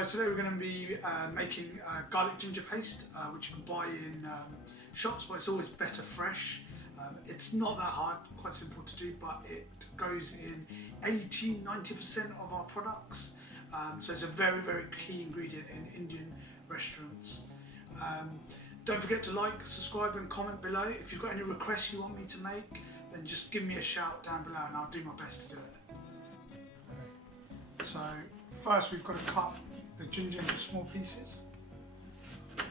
Guys, today we're going to be making garlic ginger paste, which you can buy in shops, but it's always better fresh. It's not that hard, quite simple to do, but it goes in 80-90% of our products. So it's a very, very key ingredient in Indian restaurants. Don't forget to like, subscribe and comment below. If you've got any requests you want me to make, then just give me a shout down below and I'll do my best to do it. So first we've got to cut the ginger into small pieces. So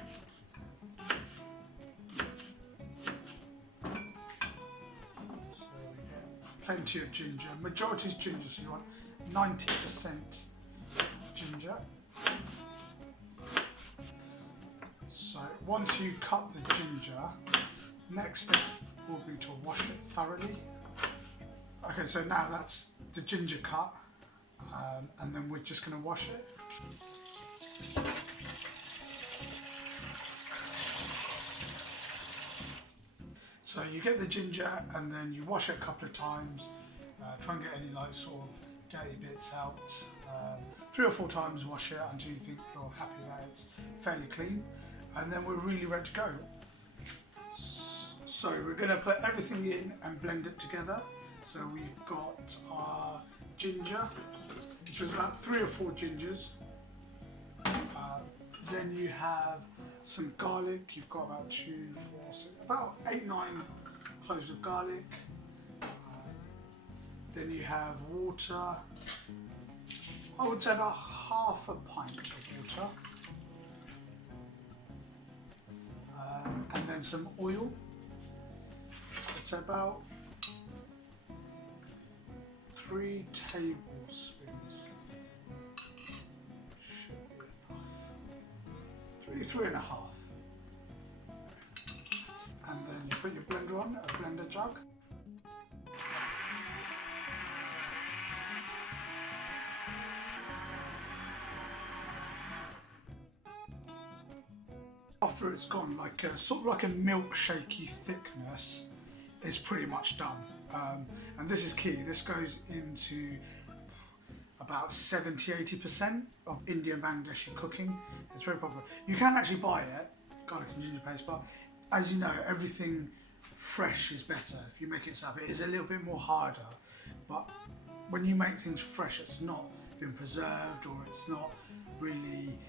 we get plenty of ginger. Majority is ginger, so you want 90% ginger. So once you cut the ginger, next step will be to wash it thoroughly. Okay, so now that's the ginger cut, and then we're just going to wash it. So you get the ginger and then you wash it a couple of times, try and get any like sort of dirty bits out. 3 or 4 times wash it until you think you're happy that it's fairly clean, and then we're really ready to go. So we're going to put everything in and blend it together. So we've got our ginger, which was about 3 or 4 gingers. Then you have some garlic. You've got about 2, 4, 6, about 8, 9 cloves of garlic. Then you have water. I would say about half a pint of water. And then some oil. It's about 3 tablespoons. Should be enough. 3.5. And then you put your blender on, a blender jug. After it's gone, like sort of like a milkshakey thickness, it's pretty much done. And this is key. This goes into about 70-80% of Indian Bangladeshi cooking. It's very popular. You can actually buy it, garlic and ginger paste, but as you know, everything fresh is better. If you make it yourself, it is a little bit more harder. But when you make things fresh, it's not been preserved, or it's not really,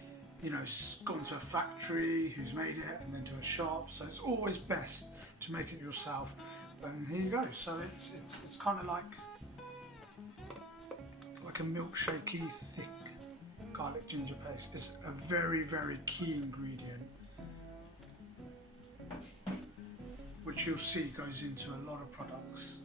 you know, gone to a factory who's made it and then to a shop. So it's always best to make it yourself. And here you go. So it's kind of like a milkshakey thick garlic ginger paste. It's a very, very key ingredient, which you'll see goes into a lot of products.